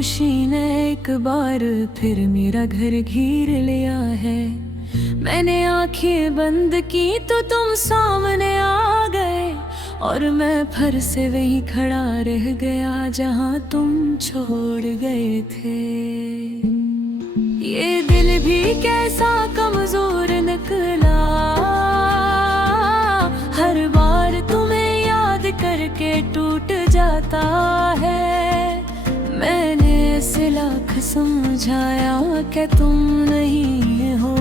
खामोशी ने एक बार फिर मेरा घर घेर लिया है। मैंने आंखें बंद की तो तुम सामने आ गए, और मैं फिर से वही खड़ा रह गया जहां तुम छोड़ गए थे। ये दिल भी कैसा कमजोर निकला, हर बार तुम्हें याद करके टूट जाता है। मैंने ऐसे लाख समझाया कि तुम नहीं हो,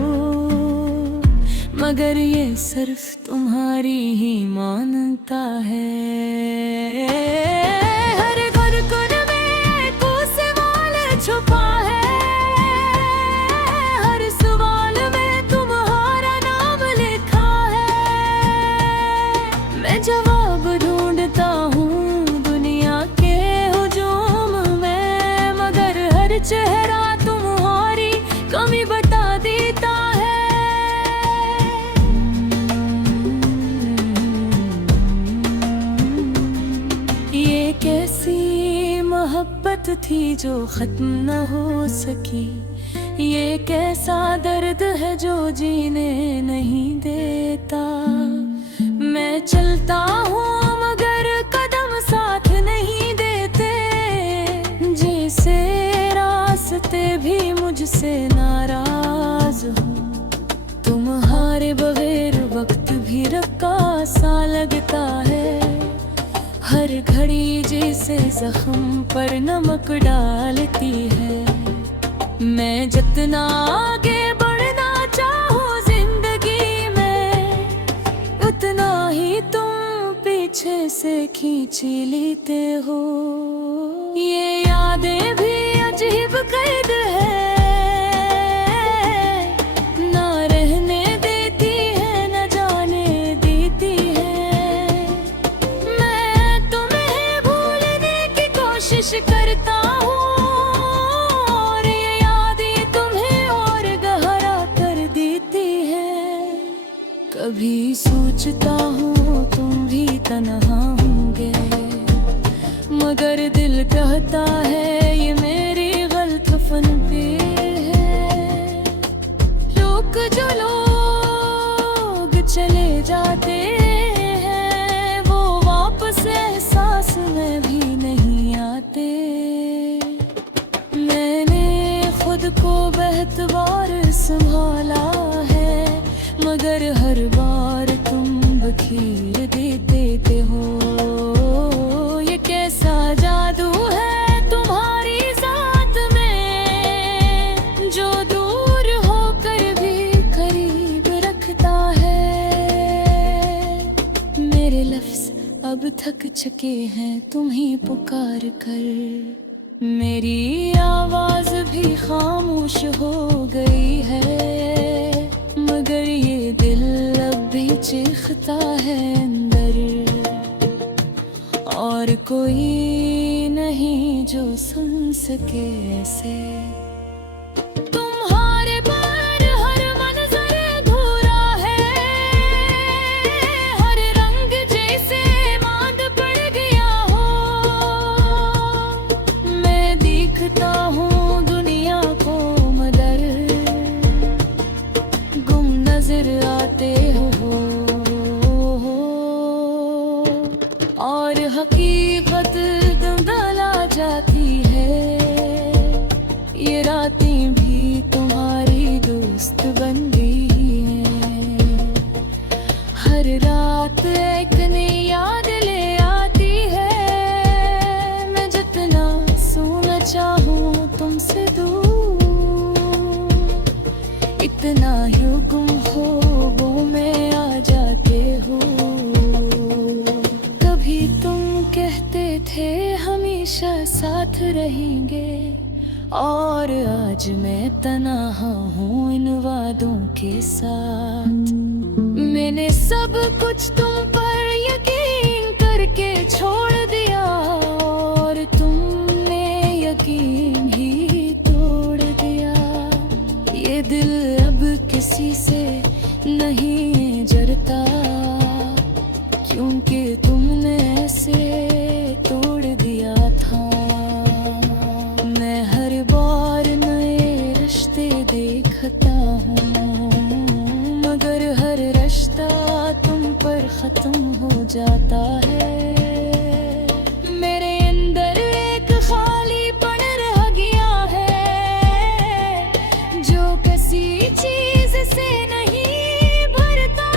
मगर ये सिर्फ तुम्हारी ही मानता है। हर धड़कन में कोई सवाल छुपा है, हर सवाल में तुम्हारा नाम लिखा है। मैं जवाब ढूंढता हूँ दुनिया के हुजूम में, मगर हर चेहरा तुम्हारी कमी बता देता है। ये कैसी मोहब्बत थी जो खत्म न हो सकी, ये कैसा दर्द है जो जीने नहीं देता। मैं चलता हूँ मगर कदम साथ नहीं देते, जैसे रास्ते भी मुझसे नाराज हो। तुम्हारे बगैर वक्त भी रक्का सा लगता है, हर घड़ी जैसे जख्म पर नमक डालती है। मैं जितना आगे बढ़ना चाहूँ जिंदगी में, उतना ही तुम पीछे से खींच लेते हो। ये यादें भी अजीब कैद है, ना रहने देती है न जाने देती है। मैं तुम्हें भूलने की कोशिश करता हूँ, और ये यादें तुम्हें और गहरा कर देती है। कभी सोचता हूँ तुम भी तन्हा होंगे, मगर दिल कहता है ये मेरी गलत फहमी है। जो लोग चले जाते हैं वो वापस एहसास में भी नहीं आते। मैंने खुद को बहुत बार संभाला है, मगर हर बार तुम बखेर देते हो। ये कैसा जादू है तुम्हारी साथ में, जो दूर होकर भी करीब रखता है। मेरे लफ्ज अब थक चुके हैं तुम्हें पुकार कर, मेरी आवाज भी खामोश हो गई है, मगर ये दिल अब भी चीखता है अंदर। और कोई नहीं जो सुन सके ऐसे। तुम्हारे पर हर मंजर अधूरा है, हर रंग जैसे मांद पड़ गया हो। मैं देखता हूँ दुनिया को मगर गुम नजर आते हो, और हकीकत धुंधला जाती है। ये रातें भी तुम्हारी दोस्त बन गई हैं, हर रात एक नई याद ले आती है। मैं जितना सोना चाहूँ तुमसे दूर, इतना ही गुम ख्वाबों में आ जाते हो। कभी तुम कहते थे हमेशा साथ रहेंगे, और आज मैं तन्हा हूँ इन वादों के साथ। मैंने सब कुछ तुम पर यकीन करके छोड़ दिया, और तुमने यकीन ही तोड़ दिया। ये दिल अब किसी से नहीं जरता, क्योंकि तुमने ऐसे तोड़ दिया था। मैं जाता है। मेरे अंदर एक खालीपन रह गया है, जो किसी चीज से नहीं भरता।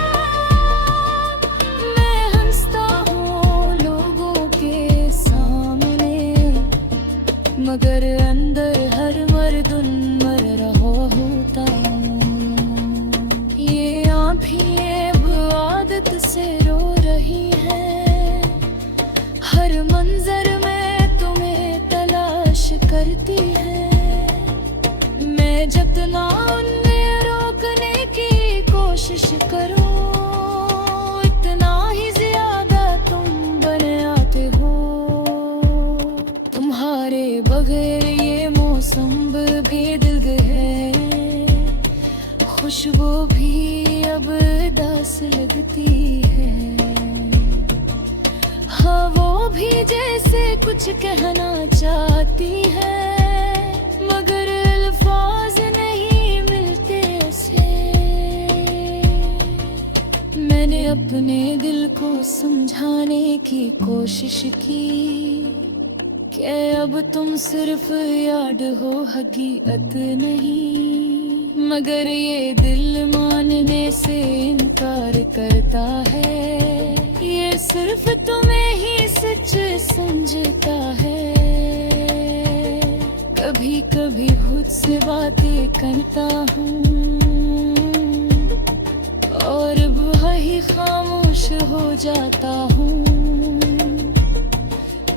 मैं हंसता हूँ लोगों के सामने, मगर अंदर हर मर्दुन मर रहा होता हूँ। ये आँखें अब आदत से रो रही हैं, हर मंजर में तुम्हें तलाश करती है। मैं जितना उन्हें रोकने की कोशिश करूं, इतना ही ज्यादा तुम बन आते हो। तुम्हारे बगैर ये मौसम भी दिल है, खुशबू भी अब दास लगती है। हाँ, वो भी जैसे कुछ कहना चाहती है, मगर अल्फाज नहीं मिलते उसे। मैंने अपने दिल को समझाने की कोशिश की कि अब तुम सिर्फ याद हो, हकीकत नहीं। मगर ये दिल मानने से इनकार करता है, ये सिर्फ तुम्हें ही सच समझता है। कभी कभी खुद से बातें करता हूँ और वही खामोश हो जाता हूँ,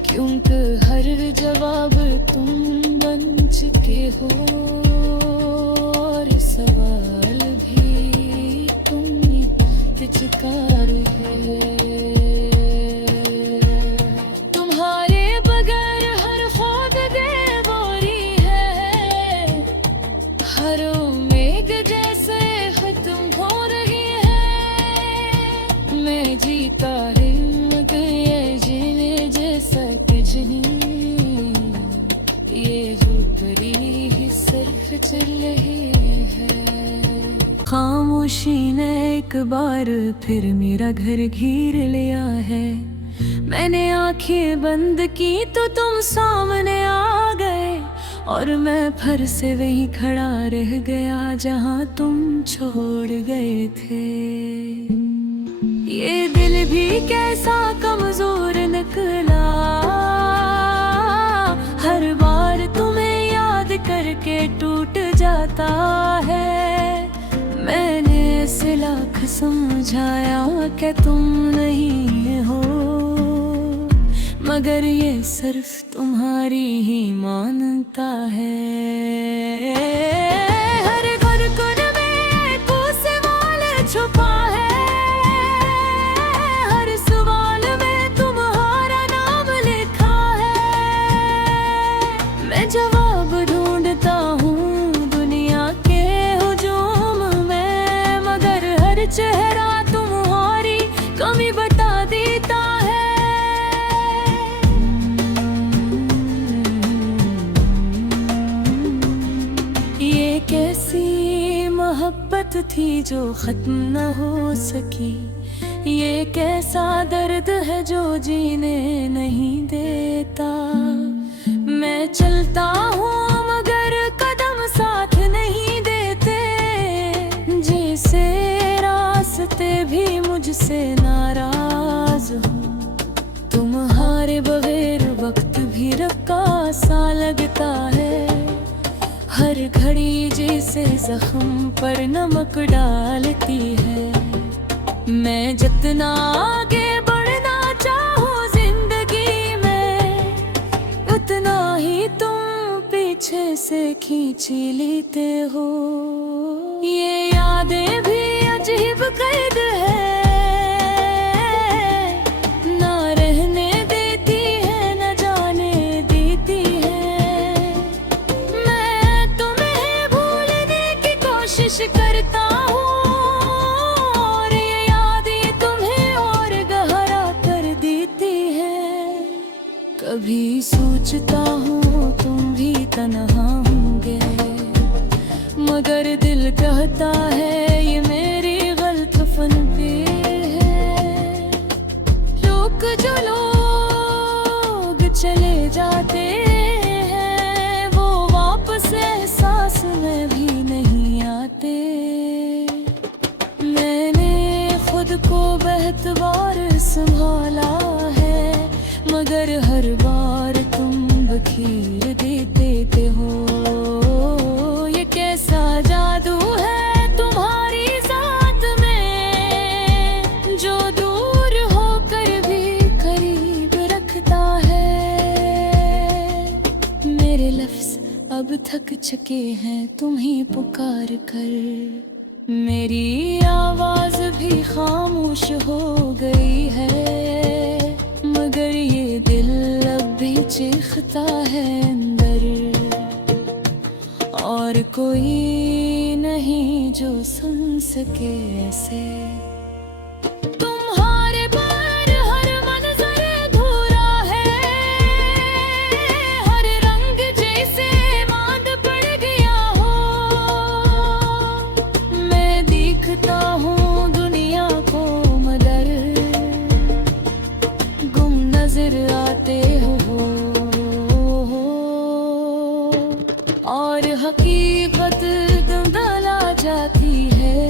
क्योंकि हर जवाब तुम बन चुके हो और सवाल भी तुम इंतजार है। तुम्हारे बगैर हर ख्वाब बेबोरी है, हर उम्मीद जैसे खत्म हो रही है। मैं जीता है मगर ये जीने जैसा कुछ नहीं, ये ऊपरी ही सिर्फ चल रही है। खामोशी ने एक बार फिर मेरा घर घेर लिया है। मैंने आंखें बंद की तो तुम सामने आ गए, और मैं फिर से वही खड़ा रह गया जहां तुम छोड़ गए थे। ये दिल भी कैसा कमजोर निकला, हर बार तुम्हें याद करके टूट जाता है। मैंने ऐसे लाख समझाया कि तुम नहीं हो, मगर ये सिर्फ तुम्हारी ही मानता है। हर गुनगुन में कोई सवाल छुपा है, हर सवाल में तुम्हारा नाम लिखा है। मैं जवाब ढूंढता हूँ दुनिया के हुजूम में, मगर हर चेहरा तुम्हारी कमी बता देता है। ये कैसी मोहब्बत थी जो खत्म न हो सकी, ये कैसा दर्द है जो जीने नहीं देता। मैं चलता हूँ मगर कदम साथ नहीं देते, जैसे रास्ते भी मुझसे नाराज हो। तुम्हारे बगैर वक्त भी रक्का सा लगता है, हर घड़ी जैसे जख्म पर नमक डालती है। मैं जितना आगे बढ़ना चाहूँ जिंदगी में, उतना ही तुम पीछे से खींच लेते हो। ये यादें भी अजीब कैद है, ना रहने देती है न जाने देती है। मैं तुम्हें भूलने की कोशिश करता हूँ, और ये यादें तुम्हें और गहरा कर देती है। कभी सोचता हूँ तुम भी तन्हा होंगे, मगर दिल कहता है ये मेरी गलत फन पे है। मेरे लफ्ज़ अब थक चुके हैं तुम्हें पुकार कर। मेरी आवाज़ भी खामोश हो गई है, मगर ये दिल अब भी चीखता है अंदर। और कोई नहीं जो सुन सके ऐसे। तुम्हारे पर हर मंज़र अधूरा है, हर रंग जैसे मांद पड़ गया हो। मैं देखता हूँ दुनिया को मगर गुम नजर आते हो। और हकीकत धुंधला जाती है,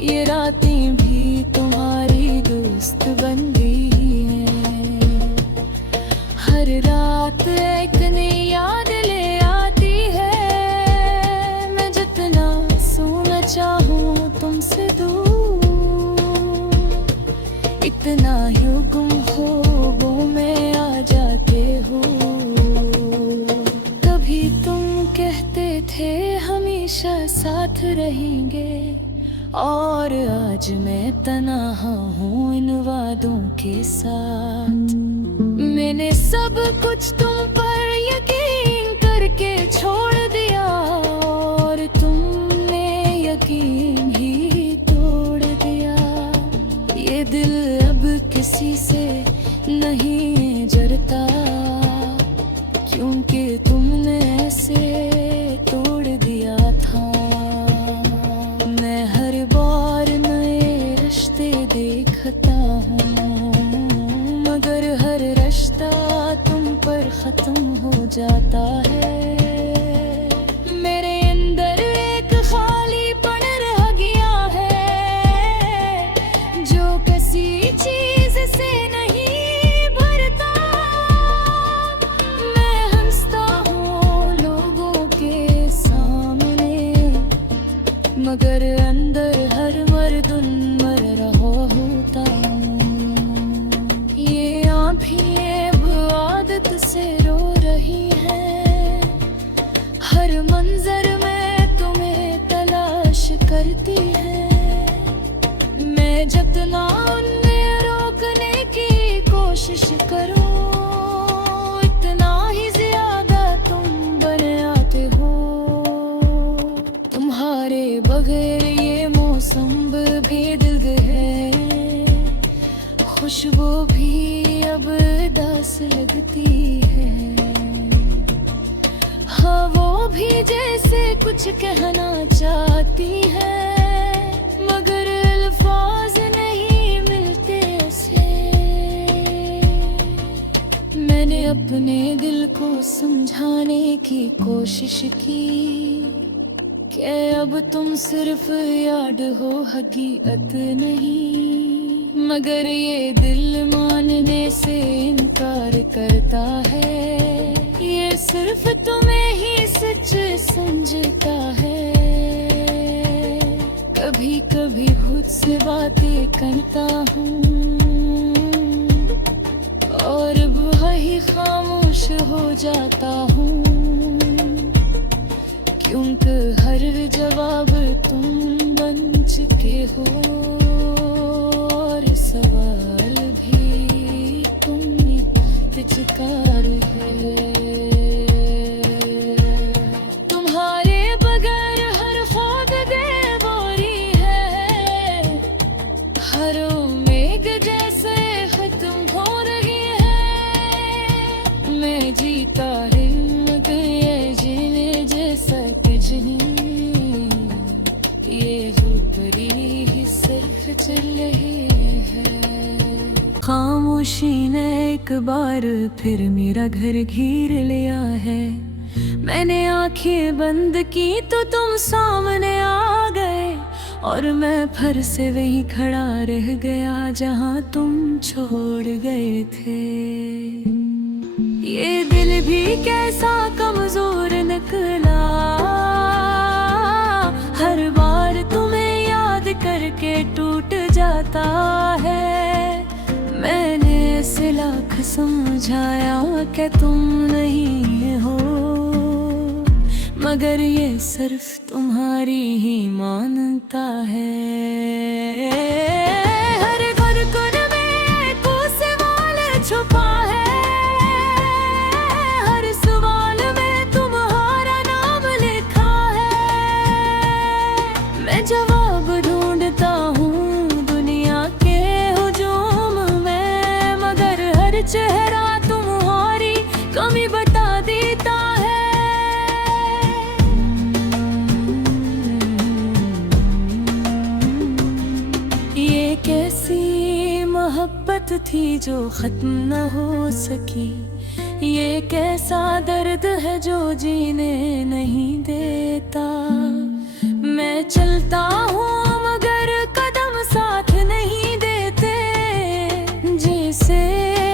ये रातें भी तुम्हारी दोस्त बन गई हैं। हर रात एक नई याद ले आती है, मैं जितना सोना चाहूँ तुमसे दूर, इतना यूं गुम ख्वाबों में आ जाते हो। कहते थे हमेशा साथ रहेंगे, और आज मैं तन्हा हूँ इन वादों के साथ। मैंने सब कुछ तुम पर यकीन करके छोड़ दिया, और तुमने यकीन ही तोड़ दिया। ये दिल अब किसी से नहीं जरता, क्योंकि तुमने ऐसे तोड़ दिया था। मैं हर बार नए रिश्ते देखता हूँ, मगर हर रिश्ता तुम पर खत्म हो जाता है। मेरे अंदर एक खालीपन रह गया है, जो किसी चीज से मगर अंदर हर मर्दुन मर रहा होता हूँ। ये आँखें अब आदत से रो रही हैं, हर मंजर में तुम्हें तलाश करती है। मैं जितना उन्हें रोकने की कोशिश करूँ, इतना ही ज्यादा तुम बन आते हो। तुम्हारे बगैर ये मौसम बेदिल है, खुशबू भी अब उदास लगती है। हाँ वो भी जैसे कुछ कहना चाहती है, मगर अल्फाज नहीं मिलते से। मैंने अपने दिल को समझाने की कोशिश की कि अब तुम सिर्फ याद हो, हकीकत नहीं। मगर ये दिल मानने से इनकार करता है, ये सिर्फ तुम्हें ही सच समझता है। कभी कभी खुद से बातें करता हूँ, और वही खामोश हो जाता हूँ, क्योंकि हर जवाब तुम बन चुके हो, और सवाल भी तुम इंतजार है। तुम्हारे बगैर हर ख्वाब बेबोरी है, हर उम्मीद जैसे खत्म हो रही है। मैं जीता हिम्मत ये जीने जैसा कुछ नहीं, ये ऊपरी ही सिर्फ चल रही है। खामोशी ने एक बार फिर मेरा घर घेर लिया है। मैंने आंखें बंद की तो तुम सामने आ गए, और मैं फिर से वही खड़ा रह गया जहां तुम छोड़ गए थे। ये दिल भी कैसा कमजोर निकला, हर बार तुम्हें याद करके टूट जाता है। मैंने ऐसे लाख समझ समझाया कि तुम नहीं हो, मगर ये सिर्फ तुम्हारी ही मानता है। हर धड़कन में कोई सवाल छुपा है, हर सवाल में तुम्हारा नाम लिखा है। मैं जवाब ढूंढता हूँ दुनिया के हुजूम में, मगर हर चेहरा तुम्हारी कमी बता देता है। ये कैसी मोहब्बत थी जो खत्म न हो सकी, ये कैसा दर्द है जो जीने नहीं देता। मैं चलता हूँ मगर कदम साथ नहीं देते, जैसे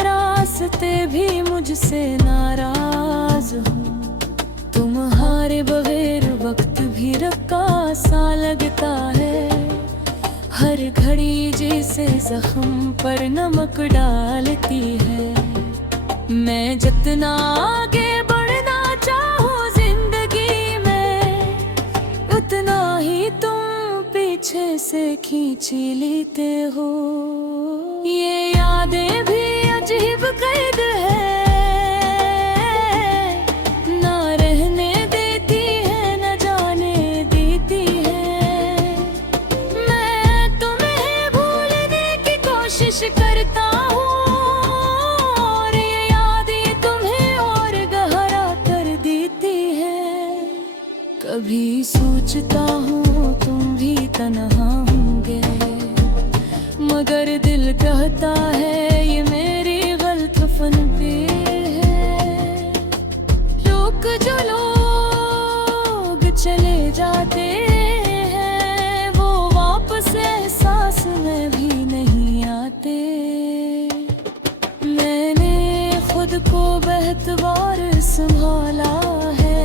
रास्ते भी मुझसे नाराज हो। तुम्हारे बगैर वक्त भी रक्का सा लगता है, हर घड़ी जैसे जख्म पर नमक डालती है। मैं जितना आगे बढ़ना चाहूँ जिंदगी में, उतना ही तुम पीछे से खींच लेते हो। ये यादें भी अजीब कैद है, ना रहने देती है न जाने देती है। मैं तुम्हें भूलने की कोशिश करता हूँ, और ये यादें तुम्हें और गहरा कर देती है। कभी सोचता हूँ तुम भी तन्हा होंगे, मगर दिल कहता है ये मेरी गलतफहमी है। जो लोग चले जाते हैं वो वापस एहसास में भी नहीं आते। मैंने खुद को बहुत बार संभाला है,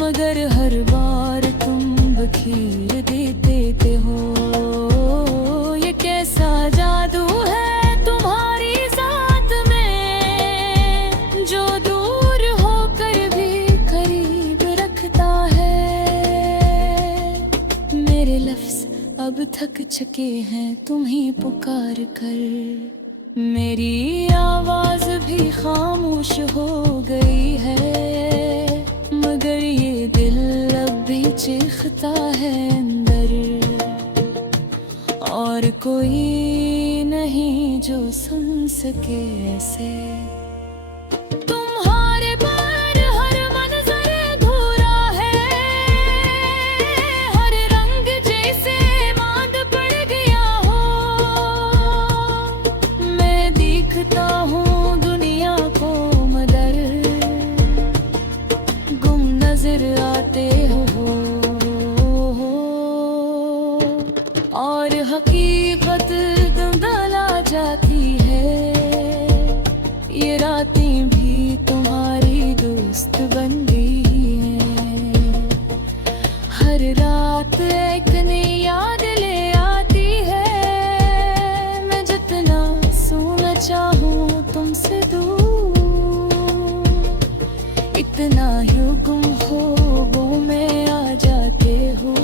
मगर हर बार तुम बखीर देते हो। ये कैसा जादू है तुम्हारी साथ में, जो दूर होकर भी करीब रखता है। मेरे लफ्ज़ अब थक चुके हैं तुम्हीं पुकार कर, मेरी आवाज़ भी खामोश हो गई है, मगर ये दिल अब भी चीखता है अंदर। और कोई नहीं जो सुन सके ऐसे। तुम्हारे पर हर मंजर अधूरा है, हर रंग जैसे मांद पड़ गया हो। मैं देखता हूँ दुनिया को मगर गुम नजर आते हो, और हकीकत धुंधला जाती है। ये रातें भी तुम्हारी दोस्त बन गई हैं, हर रात एक नई याद ले आती है। मैं जितना सोना चाहूँ तुमसे दूर, इतना ही गुम ख्वाबों में आ जाते हो।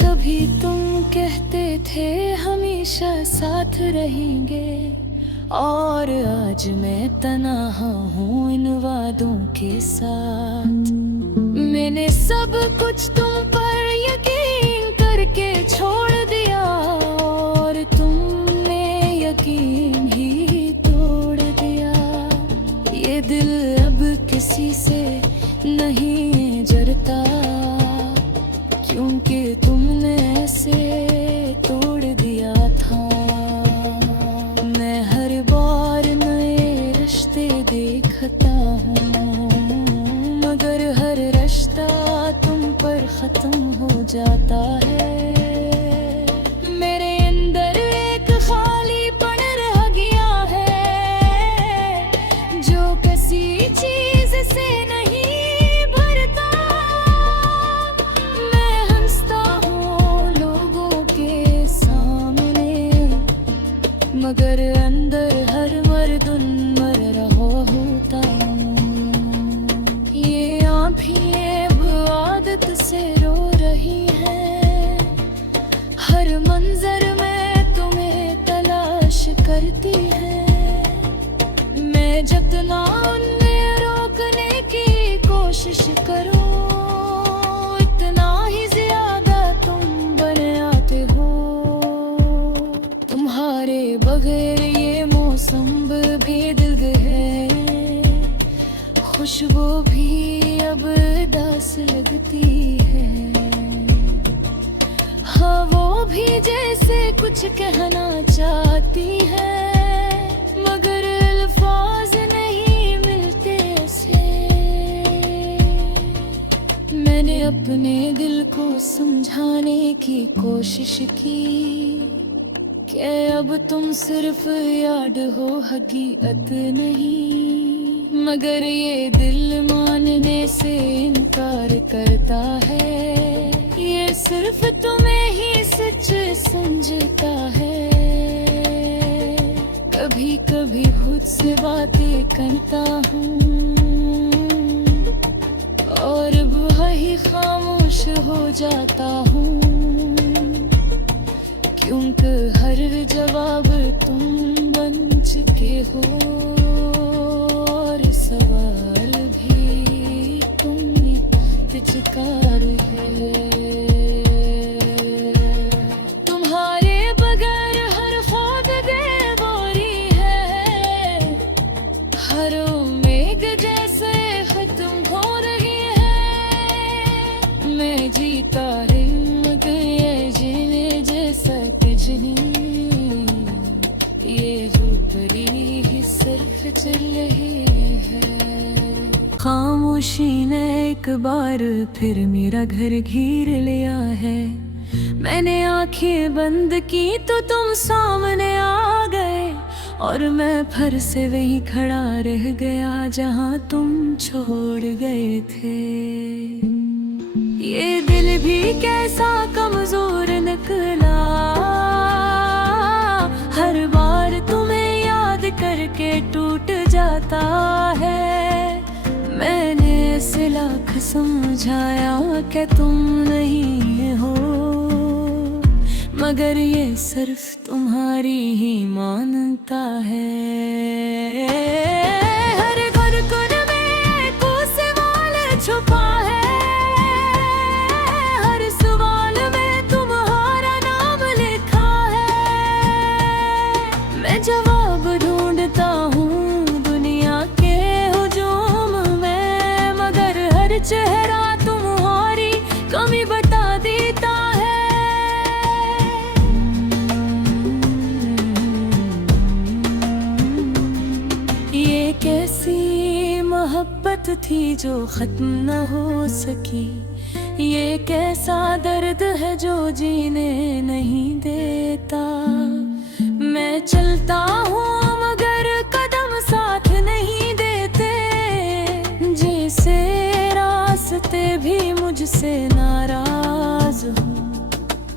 कभी तुम कहते थे हमेशा साथ रहेंगे, और आज मैं तन्हा हूँ इन वादों के साथ। मैंने सब कुछ तुम पर यकीन करके छोड़ दिया, और तुमने यकीन ही तोड़ दिया। ये दिल अब किसी से नहीं जरता, क्योंकि तुमने ऐसे तोड़ दिया था। मैं हर बार नए रिश्ते देखता हूँ, मगर हर रिश्ता तुम पर खत्म हो जाता है। मेरे अंदर एक खालीपन रह गया है, जो किसी चीज से नहीं भरता। मैं हंसता हूँ लोगों के सामने, मगर अंदर हर मर्द हर मंजर में तुम्हें तलाश करती है। मैं जितना उन्हें रोकने की कोशिश करूं, इतना ही ज्यादा तुम बन आते हो। तुम्हारे बगैर ये मौसम भी दिल है, खुशबू भी अब दास लगती है। हाँ, वो भी जैसे कुछ कहना चाहती है, मगर अल्फाज नहीं मिलते उसे। मैंने अपने दिल को समझाने की कोशिश की कि अब तुम सिर्फ याद हो, हकीकत नहीं। मगर ये दिल मानने से इनकार करता है, ये सिर्फ तुम्हें ही सच समझता है। कभी कभी खुद से बातें करता हूँ और वही खामोश हो जाता हूँ, क्योंकि हर जवाब तुम बन चुके हो और सवाल भी तुम तुझकार है। तुम्हारे बगैर हर ख्वाब बेगोरी है, हर उम्मीद जैसे खत्म हो रही है। मैं जीता हूँ मगर ये जीने जैसा कुछ नहीं, ये झूठी ही सिर्फ चल रही है। खामोशी ने एक बार फिर मेरा घर घेर लिया है। मैंने आंखें बंद की तो तुम सामने आ गए, और मैं फिर से वही खड़ा रह गया जहां तुम छोड़ गए थे। ये दिल भी कैसा कमजोर निकला, हर बार तुम्हें याद करके टूट जाता है। मैंने ऐसे लाख समझाया कि तुम नहीं हो, मगर ये सिर्फ तुम्हारी ही मानता है। हर धड़कन में कोई सवाल छुपा है, हर सवाल में तुम्हारा नाम लिखा है। मैं जवाब ढूंढता हूँ दुनिया के हुजूम में, मगर हर चेहरा तुम्हारी कमी बता देता है। ये कैसी मोहब्बत थी जो खत्म न हो सकी, ये कैसा दर्द है जो जीने नहीं देता। मैं चलता हूँ मगर कदम साथ नहीं देते, जैसे रास्ते भी मुझसे नाराज हूँ।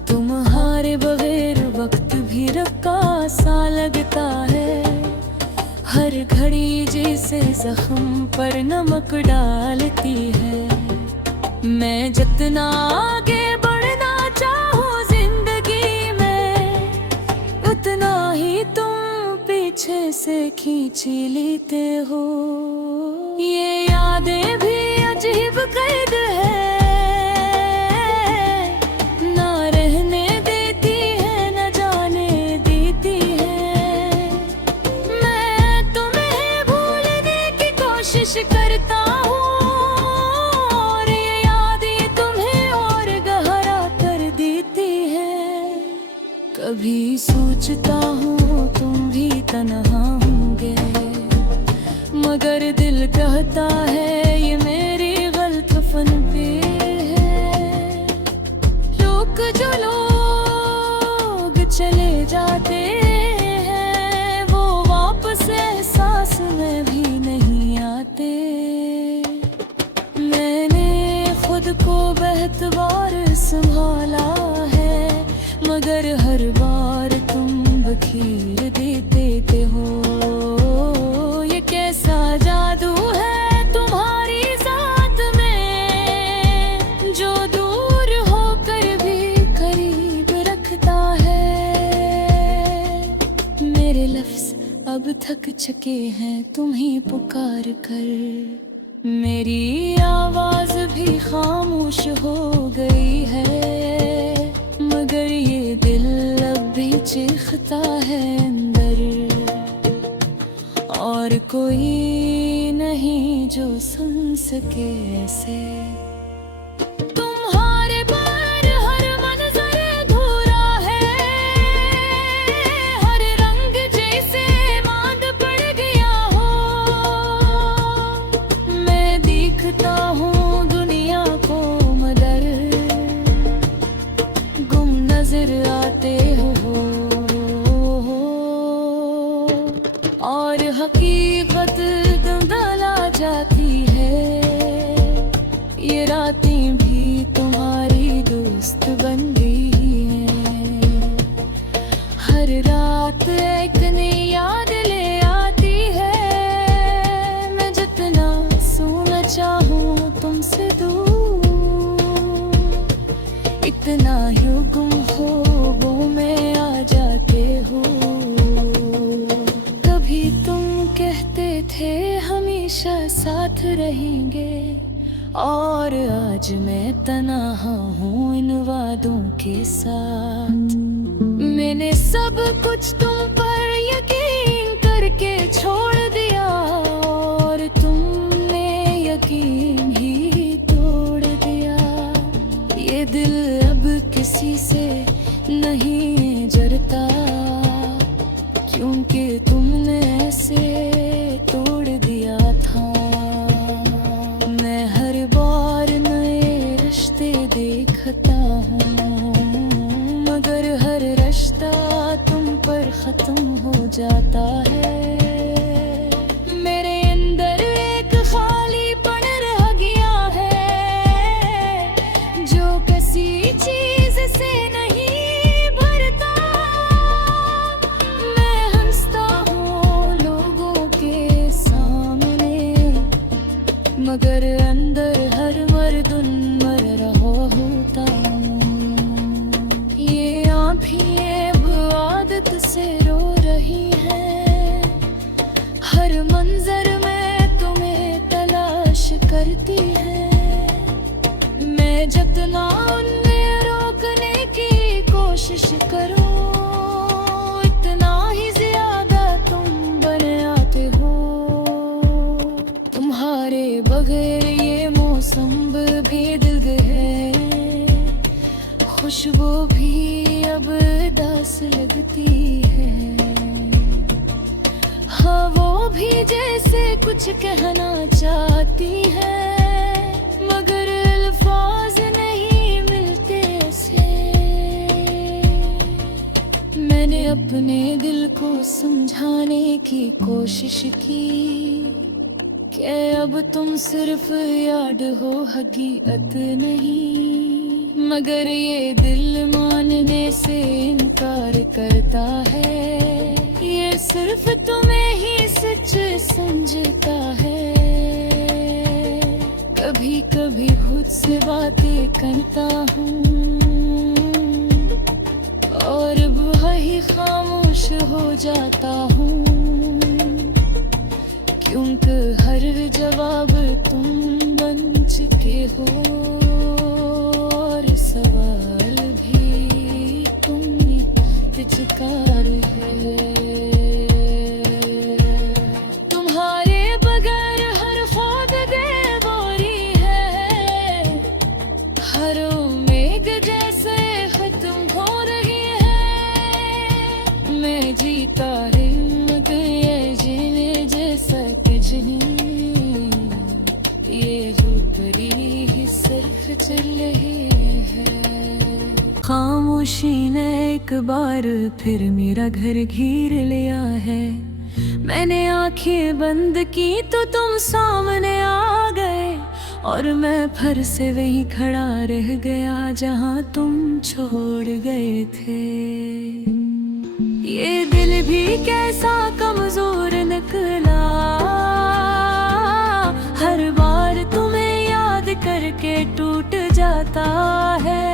तुम्हारे बगैर वक्त भी रक्का सा लगता है, हर घड़ी जैसे जख्म पर नमक डालती है। मैं जितना आगे बढ़ना चाहूँ जिंदगी में, उतना ही तुम पीछे से खींच लेते हो। ये यादें भी अजीब कैद है, ना रहने देती है न जाने देती है। मैं तुम्हें भूलने की कोशिश करता हूँ, कभी सोचता हूँ तुम भी तन्हा होंगे, मगर दिल कहता है ये मेरी गलतफन पे है। लोग जो लोग चले जाते हैं, वो वापस एहसास में भी नहीं आते। मैंने खुद को बहुत बार संभाला है, मगर हर बार तुम बखीर देते हो। ये कैसा जादू है तुम्हारी साथ में, जो दूर होकर भी करीब रखता थक चुके हैं तुम्हें पुकार कर। मेरी आवाज भी खामोश हो गई है, मगर ये दिल अब भी चीखता है अंदर। और कोई नहीं जो सुन सके ऐसे। तुम्हारे पर हर मंजर अधूरा है, हर रंग जैसे मांद पड़ गया हो। मैं देखता हूँ दुनिया को मगर गुम नजर आते हो। और हकीकत धुंधला जाती है, ये रातें भी तुम्हारी दोस्त बन गई हैं। हर रात एक नई याद ले आती है, मैं जितना सोना चाहूँ तुमसे दूर, इतना यूं गुम ख्वाबों में आ जाते हो। तुम कहते थे हमेशा साथ रहेंगे, और आज मैं तन्हा हूँ इन वादों के साथ। मैंने सब कुछ तुम पर यकीन करके छोड़ दिया, और तुमने यकीन ही तोड़ दिया। ये दिल अब किसी से नहीं जरता, क्योंकि तुमने ऐसे तोड़ दिया था। मैं हर बार नए रिश्ते देखता हूँ, मगर हर रिश्ता तुम पर खत्म हो जाता है। मेरे अंदर एक खालीपन रह गया है, जो किसी चीज से नहीं भरता। मगर अंदर हर मर्दुन मर रहा होता हूँ। ये आँखें अब आदत से रो रही हैं, हर मंजर में तुम्हें तलाश करती है। मैं जितना उन्हें रोकने की कोशिश करूँ, इतना ही ज्यादा तुम बन आते हो। तुम्हारे बगैर ये मौसम भी दिल है, खुशबू भी अब दास लगती है। हाँ वो भी जैसे कुछ कहना चाहती है, मगर अल्फाज नहीं मिलते ऐसे। मैंने अपने दिल को समझाने की कोशिश की कि अब तुम सिर्फ याद हो, हकीकत नहीं। मगर ये दिल मानने से इनकार करता है, ये सिर्फ तुम्हें ही सच समझता है। कभी कभी खुद से बातें करता हूँ, और वही खामोश हो जाता हूँ, क्योंकि हर जवाब तुम बन चुके हो, और सवाल भी तुमने तुझकार है। तुम्हारे बगैर हर ख्वाब बेबोरी है, हर उम्मीद जैसे खत्म हो रही है। मैं जीता ये जीने जैसा कुछ नहीं, ये झूठरी ही सिर्फ चल रही है। खामोशी ने एक बार फिर मेरा घर घेर लिया है। मैंने आंखें बंद की तो तुम सामने आ गए, और मैं फिर से वही खड़ा रह गया जहाँ तुम छोड़ गए थे। ये दिल भी कैसा कमजोर निकला, हर बार तुम्हें याद करके टूट जाता है।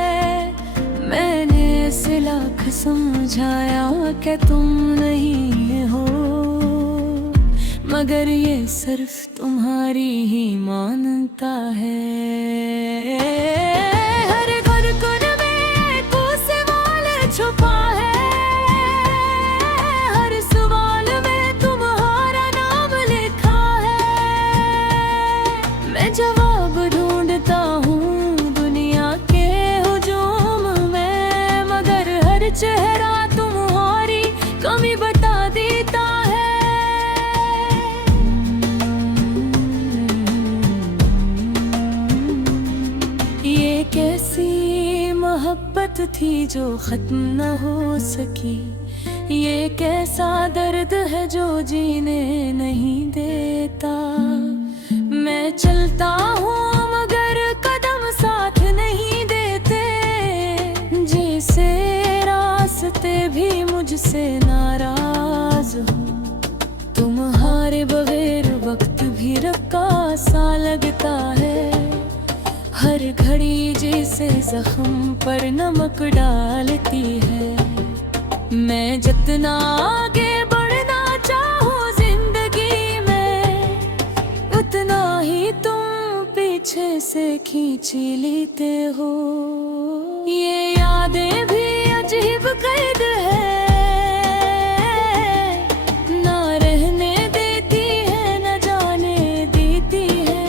मैंने ऐसे लाख समझाया कि तुम नहीं हो, मगर ये सिर्फ तुम्हारी ही मानता है। हर धड़कन में कोई सवाल छुपा है, हर सवाल में तुम्हारा नाम लिखा है। मैं जवाब ढूंढता हूँ दुनिया के हुजूम में, मगर हर चेहरा तुम्हारी कमी बता देता है। ये कैसी मोहब्बत थी जो खत्म न हो सकी, ये कैसा दर्द है जो जीने नहीं देता। मैं चलता हूँ मगर कदम साथ नहीं देते, जैसे रास्ते भी मुझसे नाराज हो। तुम्हारे बगैर वक्त भी रक्का सा लगता है, हर घड़ी जैसे जख्म पर नमक डालती है। मैं जितना आगे बढ़ना चाहूँ जिंदगी में, उतना ही तुम पीछे से खींच लेते हो। ये यादें भी अजीब कैद है, ना रहने देती है न जाने देती है।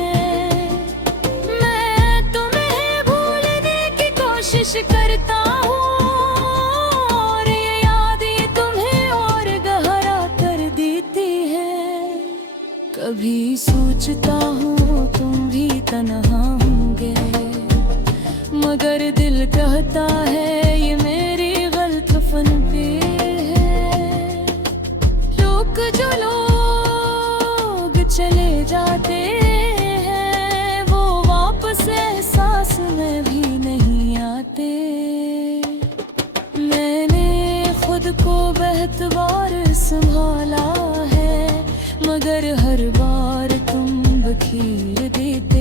मैं तुम्हें भूलने की कोशिश करता हूँ, और ये यादें तुम्हें और गहरा कर देती है। कभी सोचता हूँ तुम भी तन्हा होंगे, मगर दिल कहता है ये मेरी गलतफहमी है। लोग जो लोग चले जाते हैं, वो वापस एहसास में भी नहीं आते। मैंने खुद को बहुत बार संभाला है, मगर हर बार तुम बखीर देते